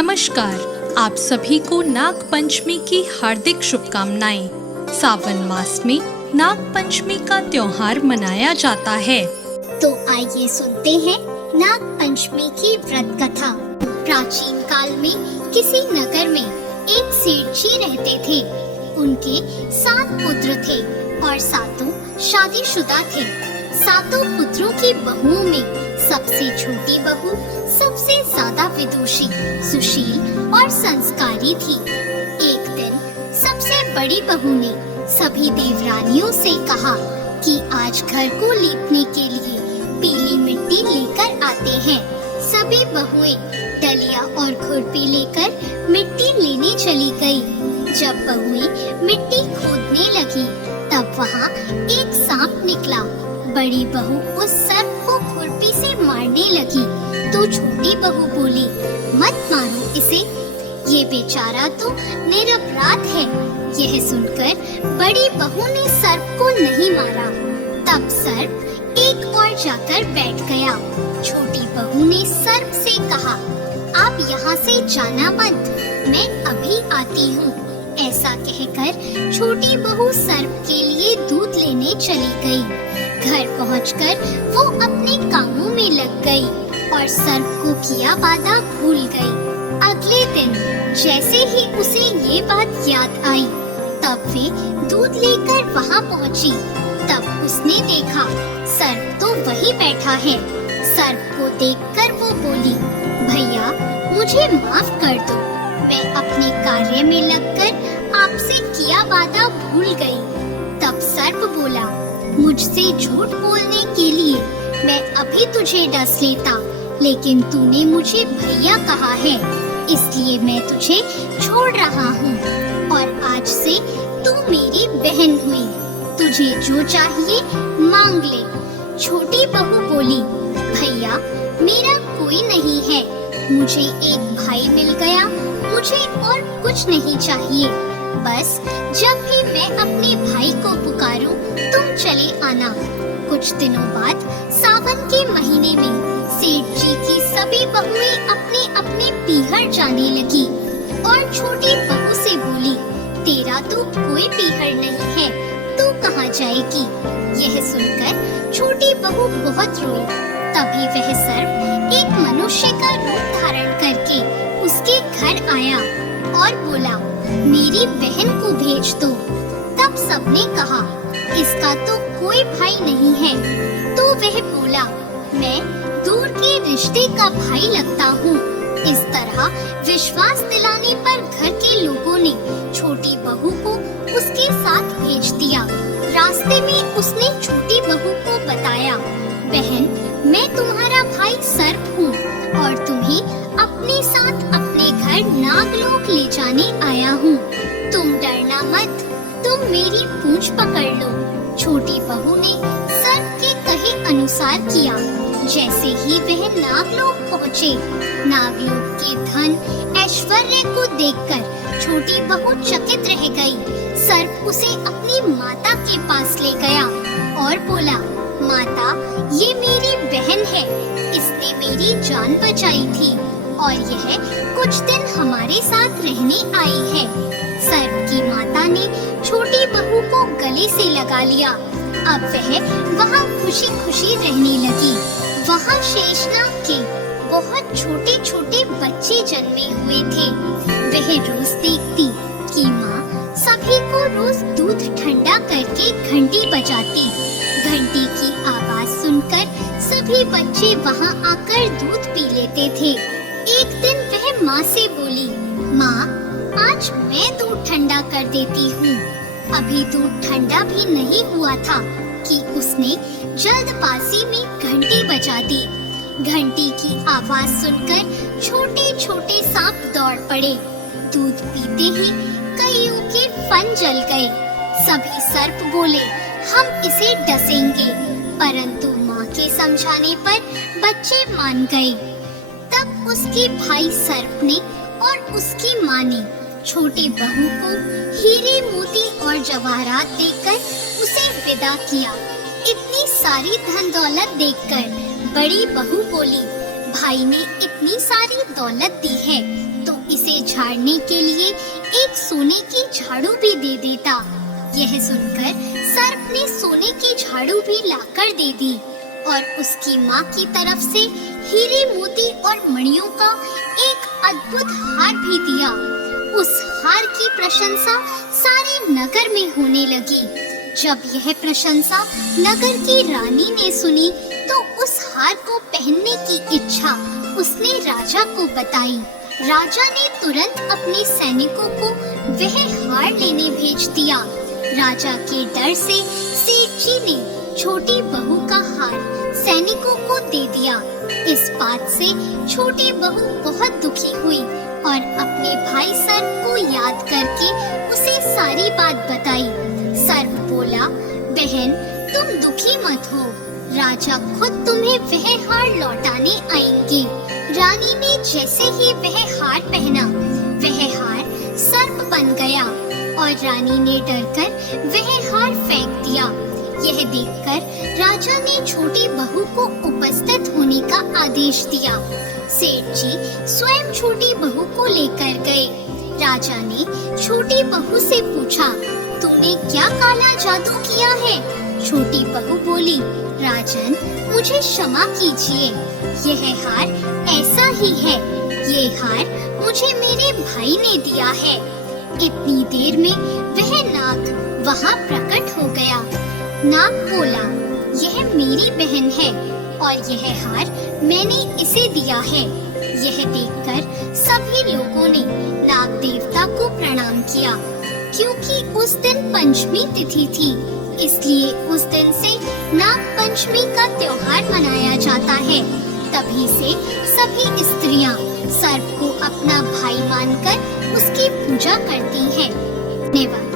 नमस्कार, आप सभी को नाग पंचमी की हार्दिक शुभकामनाएं। सावन मास में नाग पंचमी का त्योहार मनाया जाता है। तो आइए सुनते हैं नाग पंचमी की व्रत कथा। प्राचीन काल में किसी नगर में एक सेठ जी रहते थे। उनके 7 पुत्र थे और सातों शादीशुदा थे। सातों पुत्रों की बहुओं में सबसे छोटी बहू सबसे ज्यादा विदुषी, सुशील और संस्कारी थी। एक दिन सबसे बड़ी बहू ने सभी देवरानियों से कहा कि आज घर को लीपने के लिए पीली मिट्टी लेकर आते हैं। सभी बहुएं डलिया और खुरपी लेकर मिट्टी लेने चली गई। जब बहुएं मिट्टी खोदने लगी तब वहाँ एक सांप निकला। बड़ी बहू उस सर्प को खुरपी से मारने लगी तो छोटी बहू बोली, मत मारो इसे, ये बेचारा तो निरपराध है। यह सुनकर बड़ी बहू ने सर्प को नहीं मारा। तब सर्प एक और जाकर बैठ गया। छोटी बहू ने सर्प से कहा, आप यहाँ से जाना मत, मैं अभी आती हूँ। ऐसा कहकर छोटी बहू सर्प के लिए दूध लेने चली गई। घर पहुंचकर वो अपने कामों में लग गई और सर्प को किया वादा भूल गई। अगले दिन जैसे ही उसे ये बात याद आई तब वे दूध लेकर वहाँ पहुँची। तब उसने देखा सर्प तो वहीं बैठा है। सर्प को देखकर वो बोली, भैया मुझे माफ कर दो, मैं अपने कार्य में लगकर आपसे किया वादा भूल गई। तब सर्प बोला, मुझसे झूठ बोलने के लिए मैं अभी तुझे डस लेता, लेकिन तूने मुझे भैया कहा है, इसलिए मैं तुझे छोड़ रहा हूँ और आज से तू मेरी बहन हुई। तुझे जो चाहिए मांग ले। छोटी बहू बोली, भैया मेरा कोई नहीं है, मुझे एक भाई मिल गया, मुझे और कुछ नहीं चाहिए। बस जब भी मैं अपने भाई को पुकारूं तुम चले आना। कुछ दिनों बाद सावन के महीने में सेठ जी की सभी बहुएं अपने अपने पीहर जाने लगी और छोटी बहू से बोली, तेरा तो कोई पीहर नहीं है, तू कहाँ जाएगी? यह सुनकर छोटी बहू बहुत रोई। तभी वह सर्प एक मनुष्य का रूप धारण करके उसके घर आया और बोला, मेरी बहन को भेज दो। तब सबने कहा, इसका तो कोई भाई नहीं है। तो वह बोला, मैं दूर के रिश्ते का भाई लगता हूँ। इस तरह विश्वास दिलाने पर घर के लोगों ने छोटी बहू को उसके साथ भेज दिया। रास्ते में उसने छोटी बहू को बताया, बहन मैं तुम्हारा भाई सर्प हूँ और तुम्हें अपने साथ अपने घर नागलोक ले जाने आया हूँ। तुम डरना मत, तुम मेरी पूंछ पकड़ लो। छोटी बहू ने सर्प के कहे अनुसार किया। जैसे ही वह नागलोक पहुँचे, नागलोक के धन ऐश्वर्य को देखकर छोटी बहू चकित रह गई। सर्प उसे अपनी माता के पास ले गया और बोला, माता ये मेरी बहन है, इसने मेरी जान बचाई थी और यह कुछ दिन हमारे साथ रहने आई है। सर्प की माता ने छोटी बहू को गले से लगा लिया। अब वह वहाँ खुशी खुशी रहने लगी। वहाँ शेषनाग के बहुत छोटे छोटे बच्चे जन्मे हुए थे। वह रोज देखती कि माँ सभी को रोज दूध ठंडा करके घंटी बजाती। घंटी की आवाज सुनकर सभी बच्चे वहाँ आकर दूध पी लेते थे। एक दिन वह माँ से बोली, माँ आज मैं दूध ठंडा कर देती हूँ। अभी दूध ठंडा भी नहीं हुआ था कि उसने जल्दबाजी में घंटी बजा दी। घंटी की आवाज सुनकर छोटे छोटे सांप दौड़ पड़े। दूध पीते ही कईयों के फन जल गए। सभी सर्प बोले, हम इसे डसेंगे, परंतु माँ के समझाने पर बच्चे मान गए। तब उसके भाई सर्प ने और उसकी माँ ने छोटी बहू को हीरे मोती और जवाहरात देकर उसे विदा किया। इतनी सारी धन दौलत देखकर बड़ी बहू बोली, भाई ने इतनी सारी दौलत दी है तो इसे झाड़ने के लिए एक सोने की झाड़ू भी दे देता। यह सुनकर सर्प ने सोने की झाड़ू भी लाकर दे दी और उसकी माँ की तरफ से हीरे मोती और मणियों का एक अद्भुत हार भी दिया। उस हार की प्रशंसा सारे नगर में होने लगी। जब यह प्रशंसा नगर की रानी ने सुनी तो उस हार को पहनने की इच्छा उसने राजा को बताई। राजा ने तुरंत अपने सैनिकों को वह हार लेने भेज दिया। राजा के डर से सेठ जी ने छोटी बहू का हार सैनिकों को दे दिया। इस बात से छोटी बहू बहुत दुखी हुई और अपने भाई सर्प को याद करके उसे सारी बात बताई। सर्प बोला, बहन तुम दुखी मत हो, राजा खुद तुम्हें वह हार लौटाने आएंगे। रानी ने जैसे ही वह हार पहना, वह हार सर्प बन गया और रानी ने डरकर वह हार फेंक दिया। यह देखकर राजा ने छोटी बहू को उपस्थित होने का आदेश दिया। सेठ जी स्वयं छोटी बहू को लेकर गए। राजा ने छोटी बहू से पूछा, तूने क्या काला जादू किया है? छोटी बहू बोली, राजन मुझे क्षमा कीजिए, यह हार ऐसा ही है। ये हार मुझे मेरे भाई ने दिया है। इतनी देर में वह नाग वहाँ प्रकट हो गया। नाग बोला, यह मेरी बहन है और यह हार मैंने इसे दिया है। यह देखकर सभी लोगों ने नाग देवता को प्रणाम किया। क्योंकि उस दिन पंचमी तिथि थी, इसलिए उस दिन से नाग पंचमी का त्योहार मनाया जाता है। तभी से सभी स्त्रियां सर्प को अपना भाई मानकर उसकी पूजा करती हैं। धन्यवाद।